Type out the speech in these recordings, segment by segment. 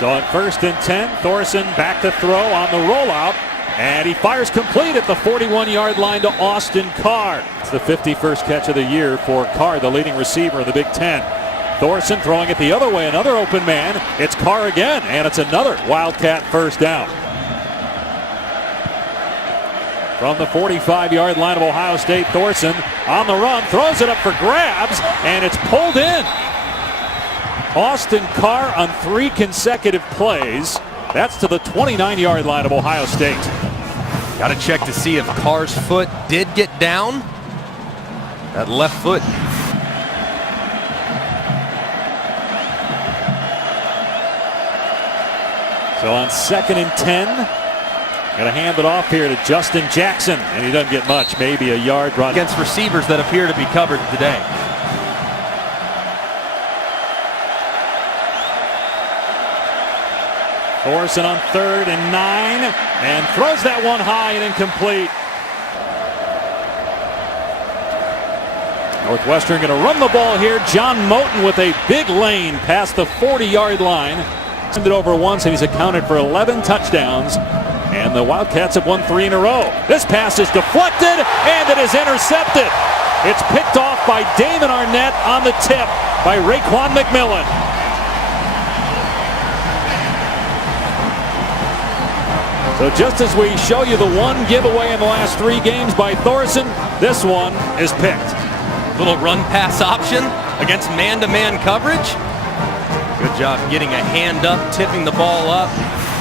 So on 1st and 10, Thorson back to throw on the rollout. And he fires complete at the 41-yard line to Austin Carr. It's the 51st catch of the year for Carr, the leading receiver in the Big Ten. Thorson throwing it the other way, another open man. It's Carr again, and it's another Wildcat first down. From the 45-yard line of Ohio State, Thorson on the run, throws it up for grabs, and it's pulled in. Austin Carr on 3 consecutive plays. That's to the 29-yard line of Ohio State. Got to check to see if Carr's foot did get down. That left foot. So on 2nd and 10, going to hand it off here to Justin Jackson, and he doesn't get much, maybe a yard run. Against receivers that appear to be covered today. Thorson on 3rd and 9, and throws that one high and incomplete. Northwestern going to run the ball here. John Moten with a big lane past the 40-yard line. Sent it over once, and he's accounted for 11 touchdowns. And the Wildcats have won 3 in a row. This pass is deflected, and it is intercepted. It's picked off by Damon Arnett on the tip by Raekwon McMillan. So just as we show you the one giveaway in the last 3 games by Thorson, this one is picked. Little run pass option against man-to-man coverage. Good job getting a hand up, tipping the ball up.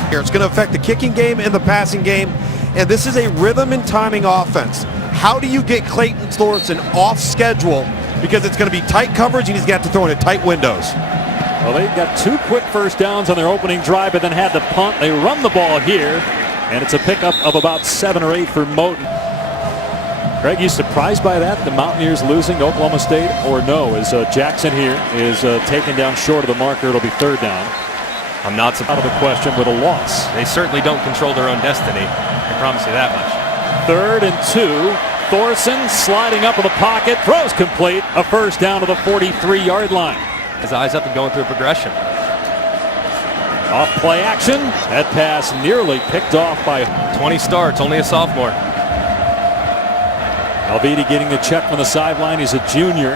Here, it's going to affect the kicking game and the passing game, and this is a rhythm and timing offense. How do you get Clayton Thorson off schedule? Because it's going to be tight coverage, and he's going to have to throw in tight windows. Well, they've got 2 quick first downs on their opening drive, but then had to punt. They run the ball here, and it's a pickup of about 7 or 8 for Moten. Greg, you surprised by that? The Mountaineers losing to Oklahoma State, or no? As Jackson here is taken down short of the marker, it'll be 3rd down. I'm not surprised. Out of the question with a loss. They certainly don't control their own destiny. I promise you that much. 3rd and 2. Thorson sliding up in the pocket, throws complete. A first down to the 43-yard line. His eyes up and going through a progression. Off play action. That pass nearly picked off by 20 starts, only a sophomore. Alviti getting the check from the sideline. He's a junior.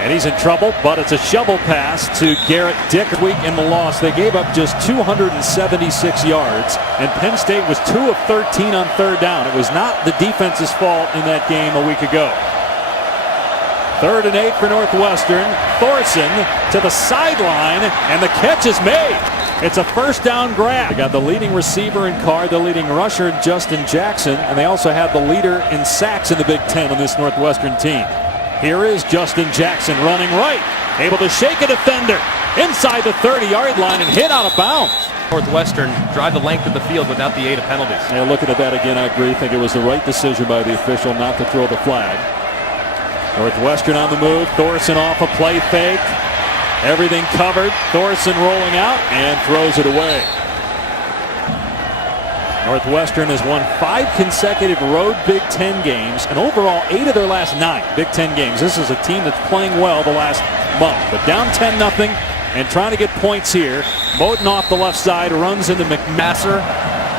And he's in trouble, but it's a shovel pass to Garrett Dick. Week in the loss, they gave up just 276 yards, and Penn State was 2 of 13 on 3rd down. It was not the defense's fault in that game a week ago. 3rd and 8 for Northwestern. Thorson to the sideline, and the catch is made. It's a first down grab. They got the leading receiver in Carr, the leading rusher Justin Jackson, and they also have the leader in sacks in the Big Ten on this Northwestern team. Here is Justin Jackson running right, able to shake a defender inside the 30-yard line and hit out of bounds. Northwestern drive the length of the field without the aid of penalties. Yeah, looking at that again, I agree. I think it was the right decision by the official not to throw the flag. Northwestern on the move. Thorson off a play fake. Everything covered. Thorson rolling out and throws it away. Northwestern has won 5 consecutive road Big Ten games, and overall 8 of their last 9 Big Ten games. This is a team that's playing well the last month, but down 10-0 and trying to get points here. Moten off the left side, runs into McMaster,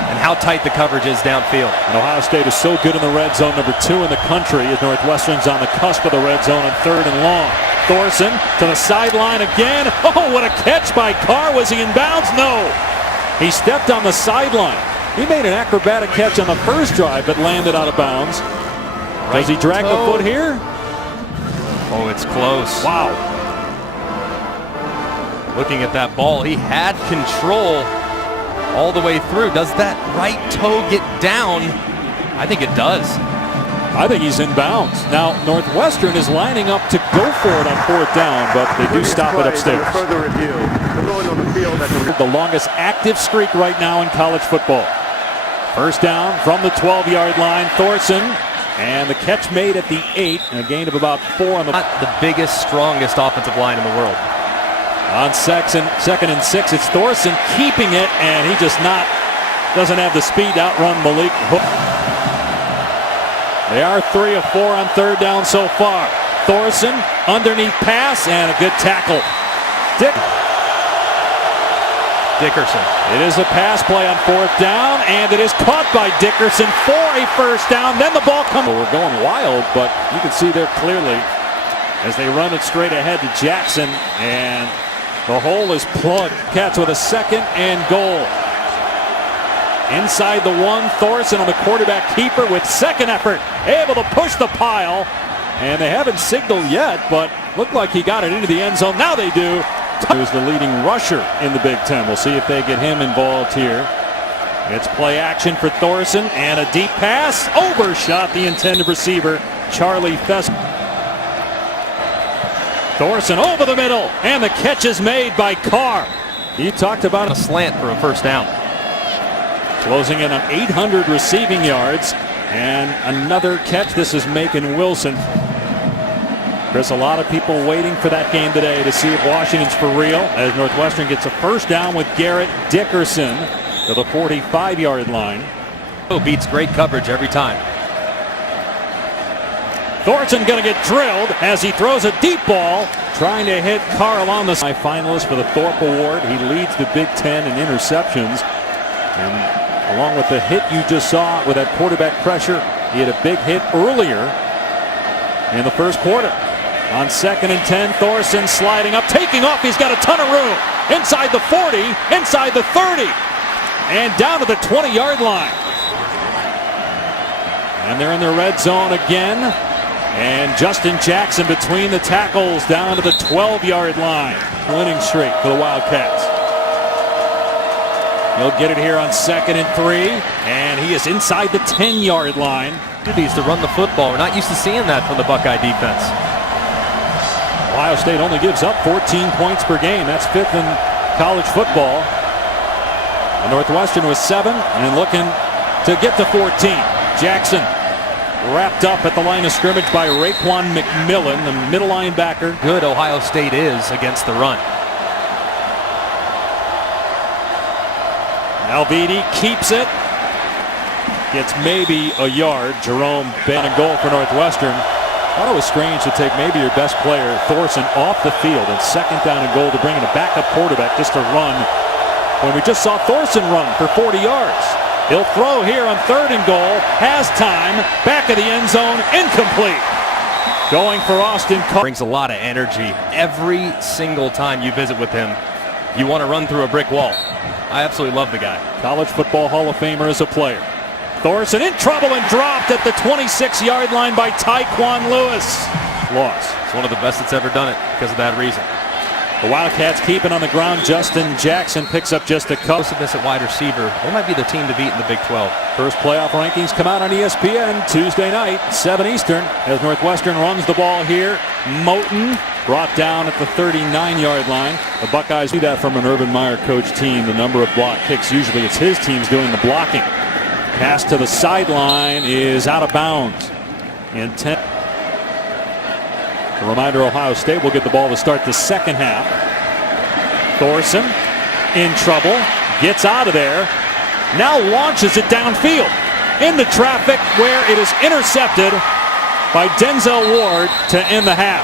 and how tight the coverage is downfield. And Ohio State is so good in the red zone, number 2 in the country, as Northwestern's on the cusp of the red zone on 3rd and long. Thorson to the sideline again. Oh, what a catch by Carr. Was he in bounds? No. He stepped on the sideline. He made an acrobatic catch on the first drive, but landed out of bounds. Does he drag the foot here? Oh, it's close. Wow. Looking at that ball, he had control all the way through. Does that right toe get down? I think it does. I think he's in bounds. Now, Northwestern is lining up to go for it on 4th down, but they do stop it upstairs. Further review. They're going on the field at the longest active streak right now in college football. First down from the 12-yard line. Thorson, and the catch made at the 8, and a gain of about 4 on the... Not the biggest, strongest offensive line in the world. On 2nd and 6, it's Thorson keeping it, and he just doesn't have the speed to outrun Malik Hook. They are 3 of 4 on 3rd down so far. Thorson, underneath pass, and a good tackle. Dickerson. It is a pass play on 4th down, and it is caught by Dickerson for a first down. Then the ball comes. We're going wild, but you can see there clearly as they run it straight ahead to Jackson, and the hole is plugged. Cats with a 2nd and goal. Inside the 1, Thorson on the quarterback keeper with 2nd effort, able to push the pile, and they haven't signaled yet, but looked like he got it into the end zone. Now they do. Who's the leading rusher in the Big Ten. We'll see if they get him involved here. It's play action for Thorson, and a deep pass. Overshot the intended receiver, Charlie Fest. Thorson over the middle, and the catch is made by Carr. You talked about A slant for a first down. closing in on 800 receiving yards, and another catch. This is Macon Wilson. There's a lot of people waiting for that game today to see if Washington's for real, as Northwestern gets a first down with Garrett Dickerson to the 45-yard line. Beats great coverage every time. Thorson going to get drilled as he throws a deep ball, trying to hit Carl on the finalist for the Thorpe Award. He leads the Big Ten in interceptions, and along with the hit you just saw with that quarterback pressure, he had a big hit earlier in the first quarter. On 2nd and 10, Thorson sliding up, taking off. He's got a ton of room. Inside the 40, inside the 30, and down to the 20-yard line. And they're in the red zone again. And Justin Jackson between the tackles down to the 12-yard line. Winning streak for the Wildcats. He'll get it here on 2nd and 3, and he is inside the 10-yard line. Opportunities to run the football. We're not used to seeing that from the Buckeye defense. Ohio State only gives up 14 points per game. That's 5th in college football. And Northwestern was 7 and looking to get to 14. Jackson wrapped up at the line of scrimmage by Raekwon McMillan, the middle linebacker. Good Ohio State is against the run. Alvidi keeps it. Gets maybe a yard. Jerome Ben and goal for Northwestern. I thought it was strange to take maybe your best player, Thorson, off the field and 2nd down and goal to bring in a backup quarterback just to run when we just saw Thorson run for 40 yards. He'll throw here on 3rd and goal. Has time. Back of the end zone. Incomplete. Going for Austin Carr. Brings a lot of energy. Every single time you visit with him, you want to run through a brick wall. I absolutely love the guy. College Football Hall of Famer as a player. Thorson in trouble and dropped at the 26-yard line by Tyquan Lewis. Loss. It's one of the best that's ever done it because of that reason. The Wildcats keeping on the ground. Justin Jackson picks up just a couple. Explosiveness at wide receiver. They might be the team to beat in the Big 12. First playoff rankings come out on ESPN Tuesday night, 7 Eastern, as Northwestern runs the ball here. Moten brought down at the 39-yard line. The Buckeyes do that from an Urban Meyer coach team. The number of block kicks, usually it's his team's doing the blocking. Pass to the sideline is out of bounds. A reminder, Ohio State will get the ball to start the second half. Thorson in trouble, gets out of there, now launches it downfield into traffic where it is intercepted by Denzel Ward to end the half.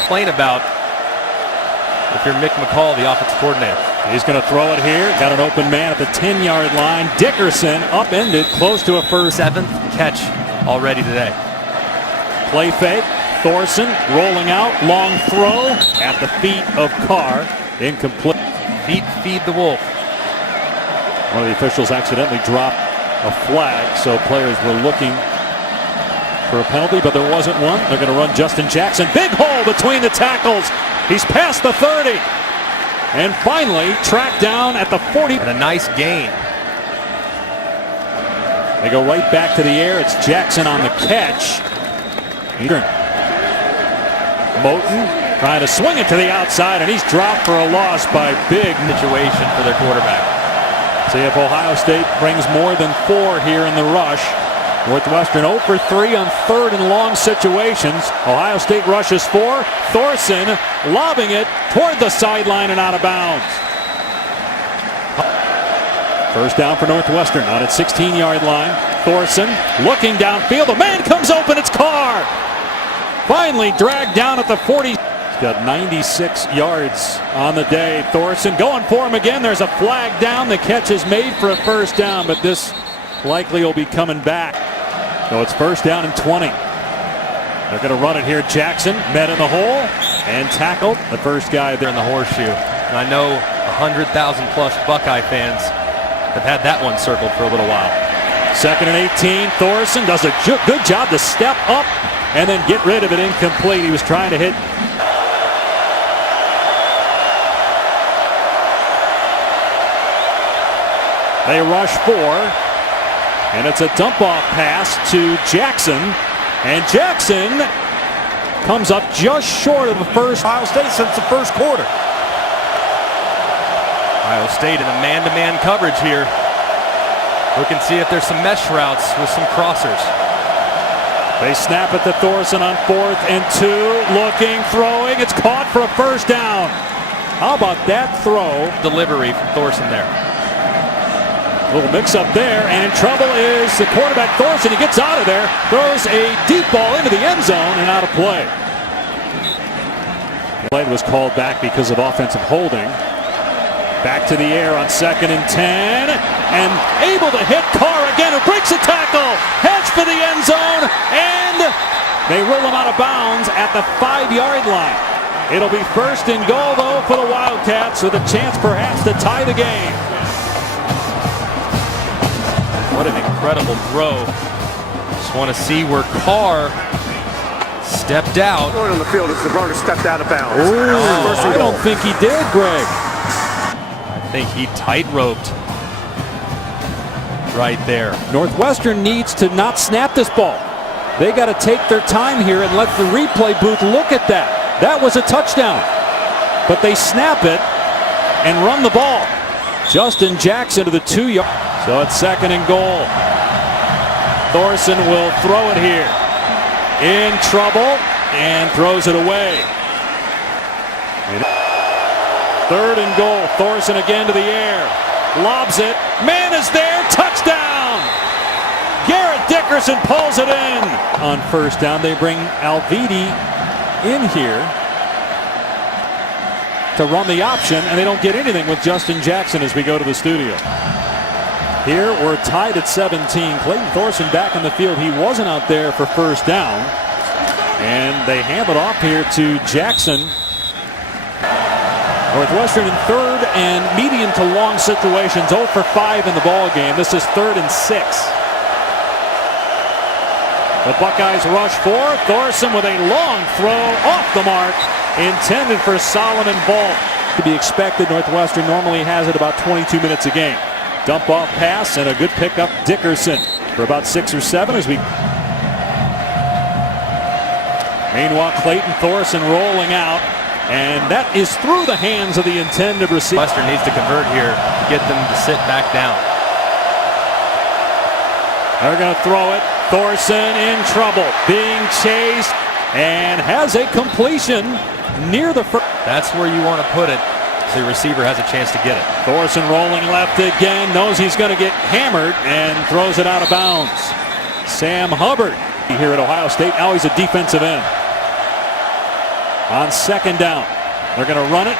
Complain about if you're Mick McCall, the offensive coordinator. He's going to throw it here. Got an open man at the 10-yard line. Dickerson upended, close to a first. 7th catch already today. Play fake. Thorson rolling out. Long throw at the feet of Carr. Incomplete. Feed the wolf. One of the officials accidentally dropped a flag, so players were looking for a penalty, but there wasn't one. They're going to run Justin Jackson. Big hole between the tackles. He's past the 30. And finally tracked down at the 40. And a nice gain. They go right back to the air. It's Jackson on the catch. Moten trying to swing it to the outside, and he's dropped for a loss by big Situation for their quarterback. See if Ohio State brings more than 4 here in the rush. Northwestern 0 for 3 on 3rd and long situations. Ohio State rushes 4. Thorson lobbing it toward the sideline and out of bounds. First down for Northwestern out at 16-yard line. Thorson looking downfield. The man comes open. It's Carr. Finally dragged down at the 40. Got 96 yards on the day. Thorson going for him again. There's a flag down. The catch is made for a first down, but this likely will be coming back. So it's first down and 20. They're going to run it here. Jackson met in the hole and tackled the first guy there in the horseshoe. And I know 100,000 plus Buckeye fans have had that one circled for a little while. Second and 18. Thorson does a good job to step up and then get rid of it. Incomplete. He was trying to hit. They rush 4, and it's a dump-off pass to Jackson, and Jackson comes up just short of the first. Ohio State since the first quarter. Ohio State in a man-to-man coverage here. Look and see if there's some mesh routes with some crossers. They snap it to Thorson on 4th and 2, looking, throwing. It's caught for a first down. How about that throw? Delivery from Thorson there. A little mix-up there, and in trouble is the quarterback Thorson. He gets out of there, throws a deep ball into the end zone and out of play. The play was called back because of offensive holding. Back to the air on 2nd and 10, and able to hit Carr again, who breaks a tackle, heads for the end zone, and they roll him out of bounds at the 5-yard line. It'll be first and goal, though, for the Wildcats, with a chance perhaps to tie the game. What an incredible throw. Just want to see where Carr stepped out. Going on the field as the runner stepped out of bounds. I don't think he did, Greg. I think he tight-roped right there. Northwestern needs to not snap this ball. They got to take their time here and let the replay booth look at that. That was a touchdown. But they snap it and run the ball. Justin Jackson to the 2-yard. So it's 2nd and goal. Thorson will throw it here. In trouble and throws it away. 3rd and goal. Thorson again to the air. Lobs it. Man is there. Touchdown! Garrett Dickerson pulls it in. On first down, they bring Alvidi in here to run the option, and they don't get anything with Justin Jackson as we go to the studio. Here we're tied at 17. Clayton Thorson back on the field. He wasn't out there for first down. And they hand it off here to Jackson. Northwestern in 3rd and medium to long situations. 0 for 5 in the ball game. This is 3rd and 6. The Buckeyes rush 4. Thorson with a long throw off the mark, intended for Solomon Ball. To be expected, Northwestern normally has it about 22 minutes a game. Dump off pass and a good pickup. Dickerson for about 6 or 7 as we. Meanwhile, Clayton Thorson rolling out, and that is through the hands of the intended receiver. Western needs to convert here to get them to sit back down. They're going to throw it. Thorson in trouble, being chased, and has a completion near the first. That's where you want to put it. The receiver has a chance to get it. Thorson rolling left again, knows he's going to get hammered and throws it out of bounds. Sam Hubbard here at Ohio State. Now he's a defensive end. On 2nd down, they're going to run it,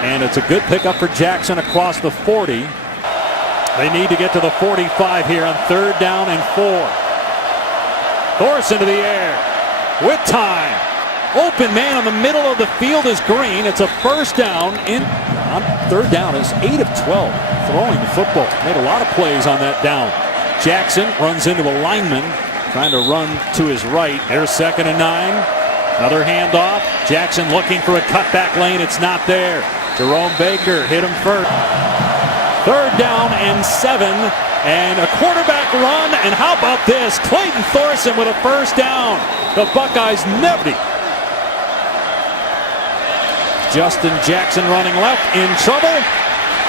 and it's a good pickup for Jackson across the 40. They need to get to the 45 here on 3rd down and 4. Thorson to the air with time. Open man on the middle of the field is Green. It's a first down. On 3rd down is 8 of 12 throwing the football. Made a lot of plays on that down. Jackson runs into a lineman trying to run to his right. There's 2nd and 9. Another handoff. Jackson looking for a cutback lane. It's not there. Jerome Baker hit him first. 3rd down and 7. And a quarterback run. And how about this? Clayton Thorson with a first down. The Buckeyes never. Justin Jackson running left, in trouble,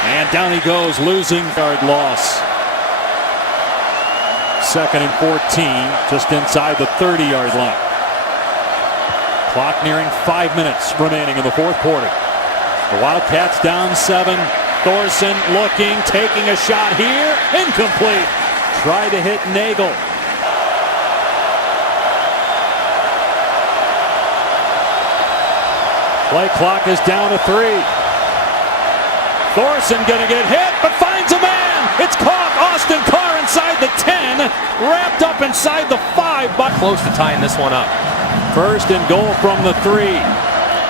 and down he goes, losing yard loss. 2nd and 14, just inside the 30-yard line. Clock nearing 5 minutes remaining in the 4th quarter. The Wildcats down 7. Thorson looking, taking a shot here, incomplete. Tried to hit Nagel. Play clock is down to 3. Thorson gonna get hit, but finds a man. It's caught. Austin Carr inside the 10, wrapped up inside the 5. But Close to tying this one up. first and goal from the 3.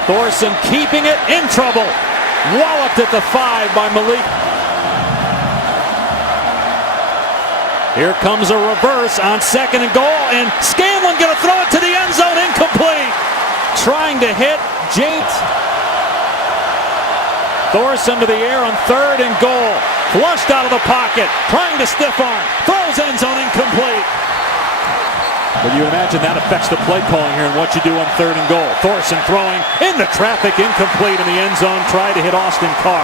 Thorson keeping it, in trouble. Walloped at the 5 by Malik. Here comes a reverse on second and goal, and Scanlon gonna throw it to the end zone, incomplete. Trying to hit James. Thorson to the air on third and goal. Flushed out of the pocket, trying to stiff arm. Throws end zone, incomplete. But you imagine that affects the play calling here and what you do on third and goal. Thorson throwing into traffic, incomplete in the end zone. Tried to hit Austin Carr.